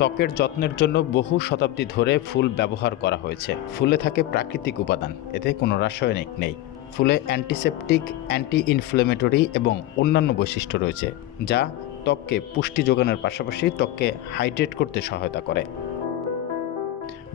ত্বকের যত্নের জন্য বহু শতাব্দী ধরে ফুল ব্যবহার করা হয়েছে। ফুলে থাকে প্রাকৃতিক উপাদান, এতে কোনো রাসায়নিক নেই। ফুলে অ্যান্টিসেপটিক, অ্যান্টি ইনফ্লেমেটরি এবং অন্যান্য বৈশিষ্ট্য রয়েছে, যা ত্বককে পুষ্টি যোগানোর পাশাপাশি ত্বককে হাইড্রেট করতে সহায়তা করে।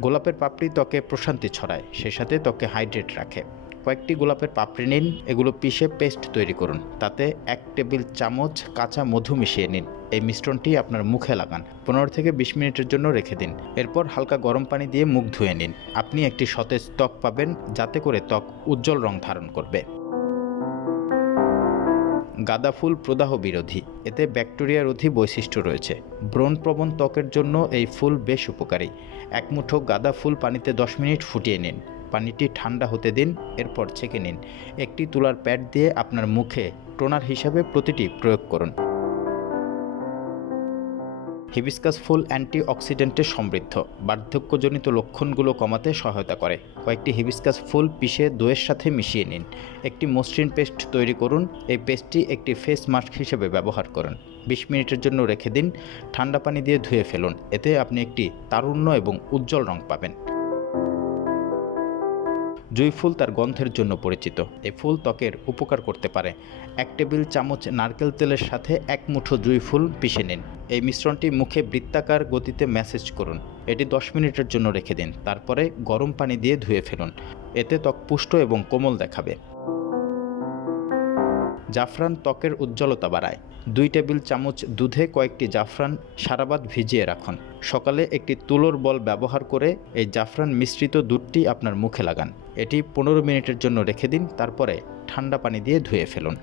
গোলাপের পাপড়ি ত্বকে প্রশান্তি ছড়ায়, সেই সাথে ত্বককে হাইড্রেট রাখে। কয়েকটি গোলাপের পাপড়ি নিন, এগুলো পিষে পেস্ট তৈরি করুন। তাতে 1 টেবিল চামচ কাঁচা মধু মিশিয়ে নিন। এই মিশ্রণটি আপনার মুখে লাগান। 15 থেকে 20 মিনিটের জন্য রেখে দিন। এরপর হালকা গরম পানি দিয়ে মুখ ধুয়ে নিন। আপনি একটি সতেজ ত্বক পাবেন, যাতে করে ত্বক উজ্জ্বল রং ধারণ করবে। গাঁদা ফুল প্রদাহ বিরোধী, এতে ব্যাকটেরিয়া রোধী বৈশিষ্ট্য রয়েছে। ব্রণপ্রবণ ত্বকের জন্য এই ফুল বেশ উপকারী। 1 মুঠো গাঁদা ফুল পানিতে 10 মিনিট ফুটিয়ে নিন। পানিটি ঠান্ডা হতে দিন, এরপর ছেঁকে নিন। একটি তুলার প্যাড দিয়ে আপনার মুখে টোনার হিসাবে প্রতিটি প্রয়োগ করুন। হিবিস্কাস ফুল অ্যান্টিঅক্সিডেন্টে সমৃদ্ধ, বার্ধক্যজনিত লক্ষণগুলো কমাতে সহায়তা করে। কয়েকটি হিবিস্কাস ফুল পিষে দইয়ের সাথে মিশিয়ে নিন। একটি মসৃণ পেস্ট তৈরি করুন। এই পেস্টটি একটি ফেস মাস্ক হিসেবে ব্যবহার করুন। 20 মিনিটের জন্য রেখে দিন। ঠান্ডা পানি দিয়ে ধুয়ে ফেলুন। এতে আপনি একটি তারুণ্য এবং উজ্জ্বল রং পাবেন। জুঁই ফুল তার গন্ধের জন্য পরিচিত। এই ফুল ত্বকের উপকার করতে পারে। 1 টেবিল চামচ নারকেল তেলের সাথে 1 মুঠো জুঁই ফুল পিষে নিন। এই মিশ্রণটি মুখে বৃত্তাকার গতিতে ম্যাসেজ করুন। এটি 10 মিনিটের জন্য রেখে দিন। তারপরে গরম পানি দিয়ে ধুয়ে ফেলুন। এতে ত্বক পুষ্ট এবং কোমল দেখাবে। জাফরান ত্বকের উজ্জ্বলতা বাড়ায়। 2 টেবিল চামচ দুধে কয়েকটি জাফরান সারারাত ভিজিয়ে রাখুন। সকালে একটি তুলোর বল ব্যবহার করে এই জাফরান মিশ্রিত দুধটি আপনার মুখে লাগান। এটি 15 মিনিটের জন্য রেখে দিন। তারপরে ঠান্ডা পানি দিয়ে ধুয়ে ফেলুন।